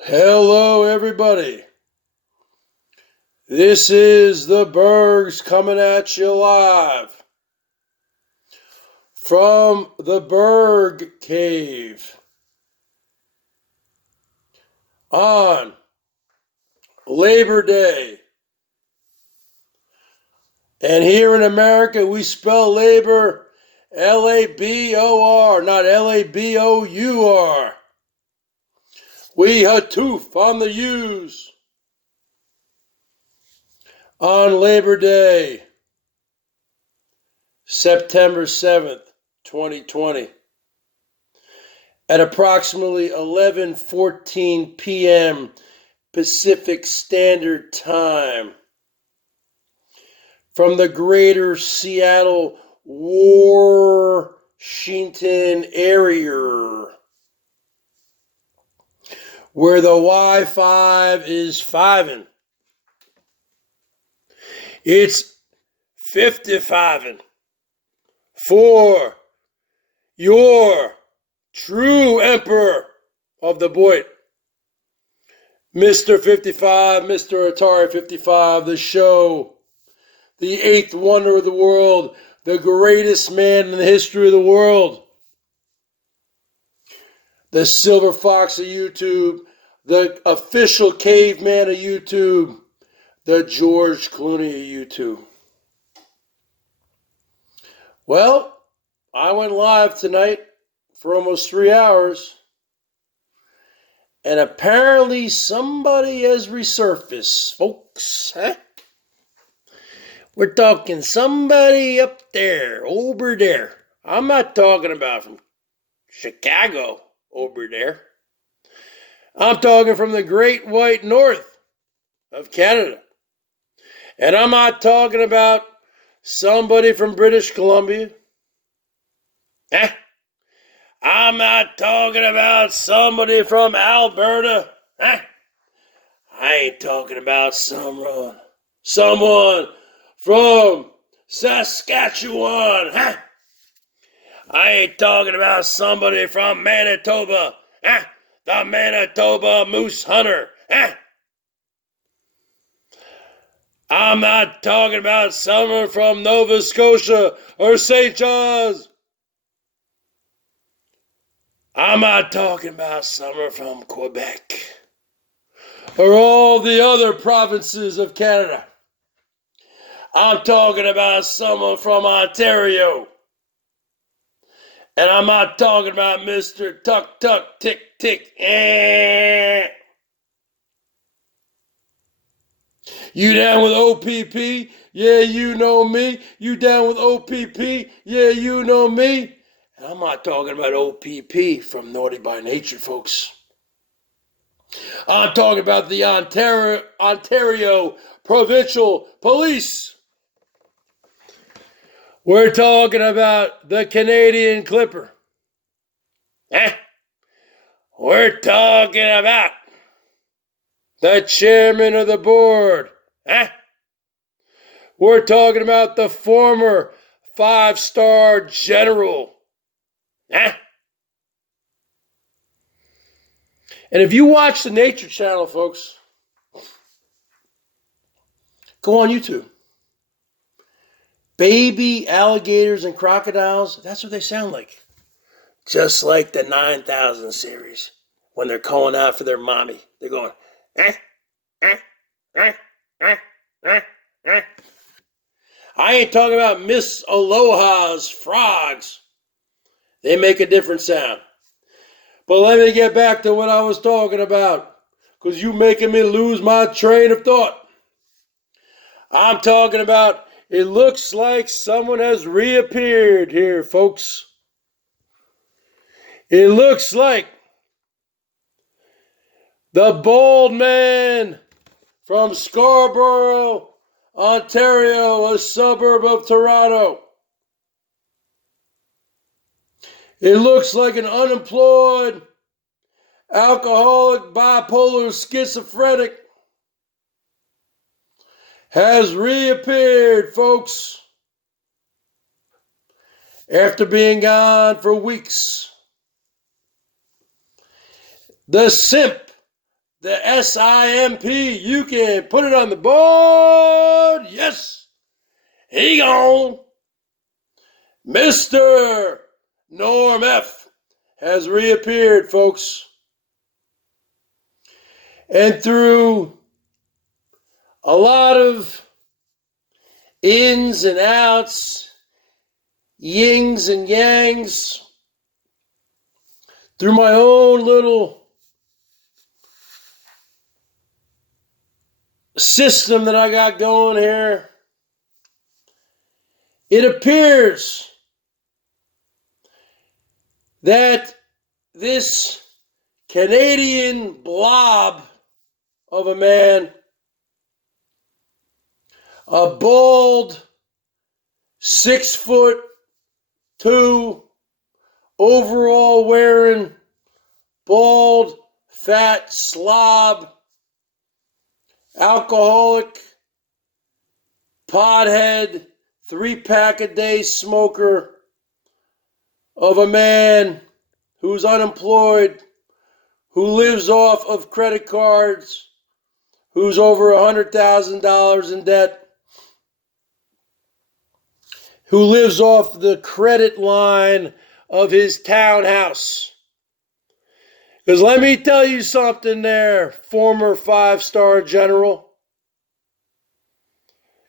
Hello, everybody. This is the Bergs coming at you live from the Berg Cave on Labor Day. And here in America, we spell labor L-A-B-O-R, not L-A-B-O-U-R. We hatoof on the U's on Labor Day, September 7th, 2020. At approximately 11:14 p.m. Pacific Standard Time from the greater Seattle, Washington area, where the Wi-Fi is fiving. It's 55ing for your true emperor of the Boyd, Mr. 55, Mr. Atari 55, the show, the eighth wonder of the world, the greatest man in the history of the world, the silver fox of YouTube, the official caveman of YouTube, the George Clooney of YouTube. Well, I went live tonight for almost 3 hours, and apparently somebody has resurfaced, folks. Huh? We're talking somebody up there, over there. I'm not talking about from Chicago, over there. I'm talking from the great white north of Canada. And I'm not talking about somebody from British Columbia. Eh? I'm not talking about somebody from Alberta. Eh? I ain't talking about someone from Saskatchewan. Eh? I ain't talking about somebody from Manitoba. Eh? The Manitoba Moose Hunter. Eh? I'm not talking about someone from Nova Scotia or St. John's. I'm not talking about someone from Quebec or all the other provinces of Canada. I'm talking about someone from Ontario. And I'm not talking about Mr. Tuck Tuck Tick Tick. You down with OPP? Yeah, you know me. You down with OPP? Yeah, you know me. And I'm not talking about OPP from Naughty by Nature, folks. I'm talking about the Ontario Provincial Police. We're talking about the Canadian Clipper. We're talking about the chairman of the board. We're talking about the former 5-star general. And if you watch the Nature Channel, folks, go on YouTube. Baby alligators and crocodiles, that's what they sound like. Just like the 9000 series when they're calling out for their mommy. They're going, I ain't talking about Miss Aloha's frogs. They make a different sound. But let me get back to what I was talking about, because you making me lose my train of thought. I'm talking about, it looks like someone has reappeared here, folks. It looks like the bald man from Scarborough, Ontario, a suburb of Toronto. It looks like an unemployed, alcoholic, bipolar, schizophrenic has reappeared, folks, after being gone for weeks. The simp, the SIMP. You can put it on the board. Yes. He gone. Mr. Norm F has reappeared, folks. And through a lot of ins and outs, yings and yangs, through my own little system that I got going here, it appears that this Canadian blob of a man, a bald, 6'2", overall wearing, bald, fat slob, alcoholic, pothead, 3-pack-a-day smoker of a man who's unemployed, who lives off of credit cards, who's over $100,000 in debt, who lives off the credit line of his townhouse. Because let me tell you something there, former 5-star general.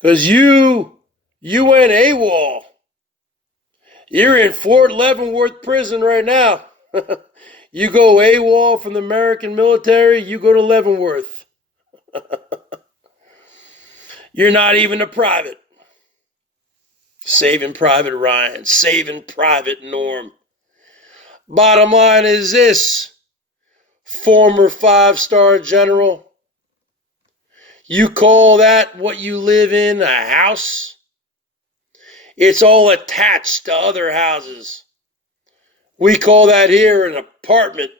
Because you went AWOL. You're in Fort Leavenworth prison right now. You go AWOL from the American military, you go to Leavenworth. You're not even a private. Saving Private Ryan, saving Private Norm. Bottom line is this, former 5-star general. You call that what you live in, a house? It's all attached to other houses. We call that here an apartment,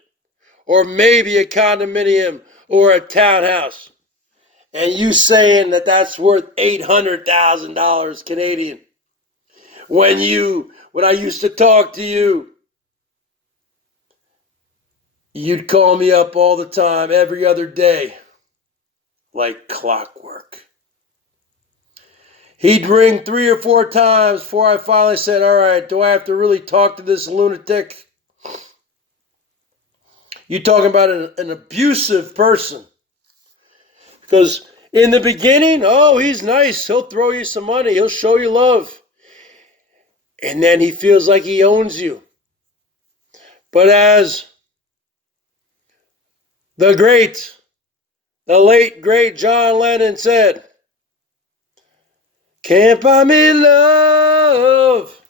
or maybe a condominium, or a townhouse. And you saying that that's worth $800,000 Canadian. When I used to talk to you, you'd call me up all the time, every other day, like clockwork. He'd ring 3 or 4 times before I finally said, all right, do I have to really talk to this lunatic? You're talking about an abusive person. Because in the beginning, oh, he's nice. He'll throw you some money. He'll show you love. And then he feels like he owns you. But as the late, great John Lennon said, can't buy me love.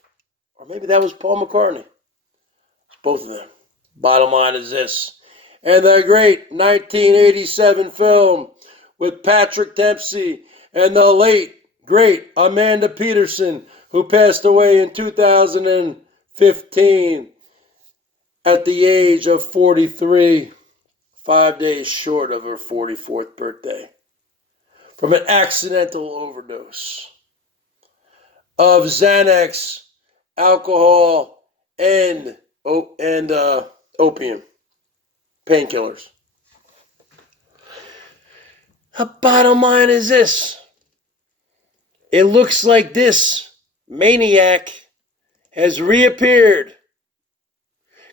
Or maybe that was Paul McCartney. It's both of them. Bottom line is this. And the great 1987 film with Patrick Dempsey and the late, great Amanda Peterson, who passed away in 2015 at the age of 43, 5 days short of her 44th birthday, from an accidental overdose of Xanax, alcohol, and opium, painkillers. The bottom line is this. It looks like this maniac has reappeared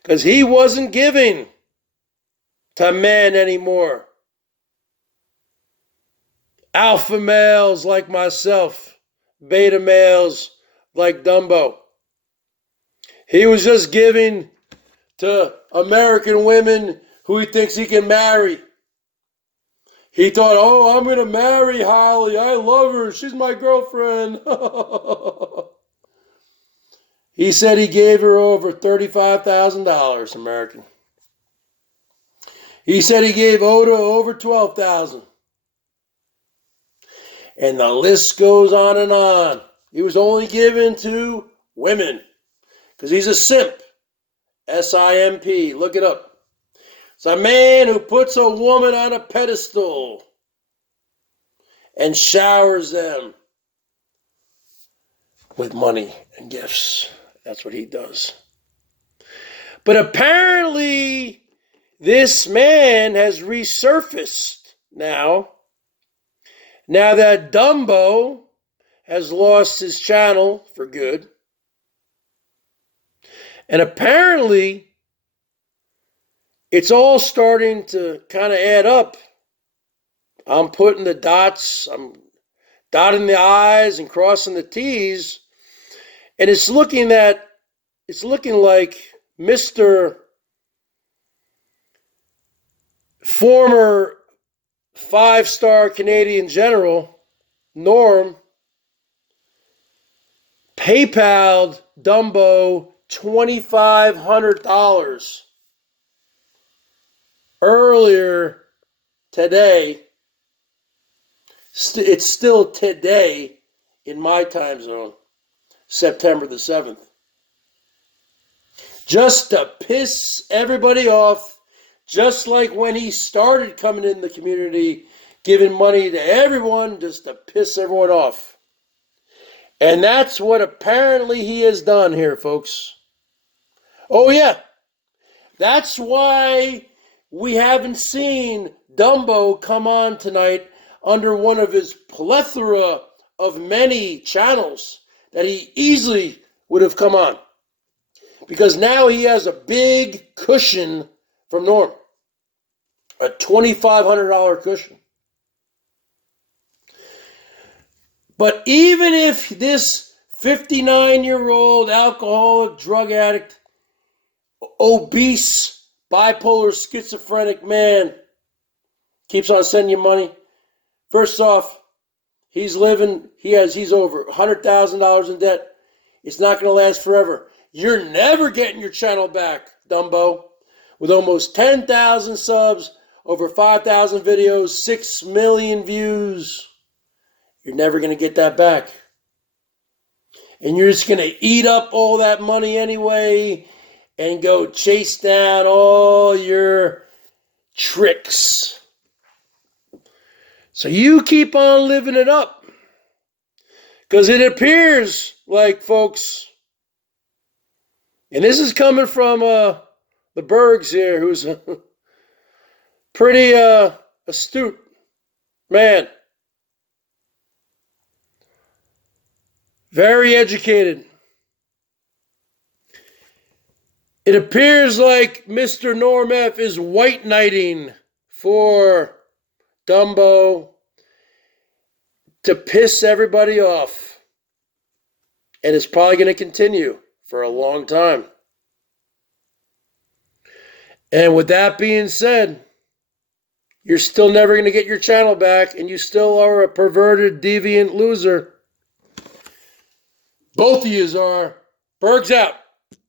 because he wasn't giving to men anymore. Alpha males like myself, beta males like Dumbo. He was just giving to American women who he thinks he can marry. He thought, oh, I'm going to marry Holly. I love her. She's my girlfriend. He said he gave her over $35,000 American. He said he gave Oda over $12,000. And the list goes on and on. He was only given to women because he's a simp. S-I-M-P. Look it up. It's a man who puts a woman on a pedestal and showers them with money and gifts. That's what he does. But apparently, this man has resurfaced now that Dumbo has lost his channel for good. And apparently, it's all starting to kind of add up. I'm putting the dots, I'm dotting the I's and crossing the T's, and it's looking like Mr. former 5-star Canadian general, Norm, PayPal'd Dumbo $2,500 earlier today. It's still today in my time zone, September the 7th. Just to piss everybody off, just like when he started coming in the community, giving money to everyone, just to piss everyone off. And that's what apparently he has done here, folks. Oh, yeah. That's why we haven't seen Dumbo come on tonight under one of his plethora of many channels that he easily would have come on. Because now he has a big cushion from Norm. A $2,500 cushion. But even if this 59-year-old alcoholic, drug addict, obese, bipolar, schizophrenic man keeps on sending you money, first off, he's over $100,000 in debt. It's not going to last forever. You're never getting your channel back, Dumbo. With almost 10,000 subs, over 5,000 videos, 6 million views. You're never going to get that back. And you're just going to eat up all that money anyway and go chase down all your tricks. So you keep on living it up. Because it appears like, folks, and this is coming from the Bergs here, who's a pretty astute man. Very educated. It appears like Mr. Norm F. is white knighting for Dumbo to piss everybody off. And it's probably going to continue for a long time. And with that being said, you're still never going to get your channel back, and you still are a perverted, deviant loser. Both of yous are. Bergs out.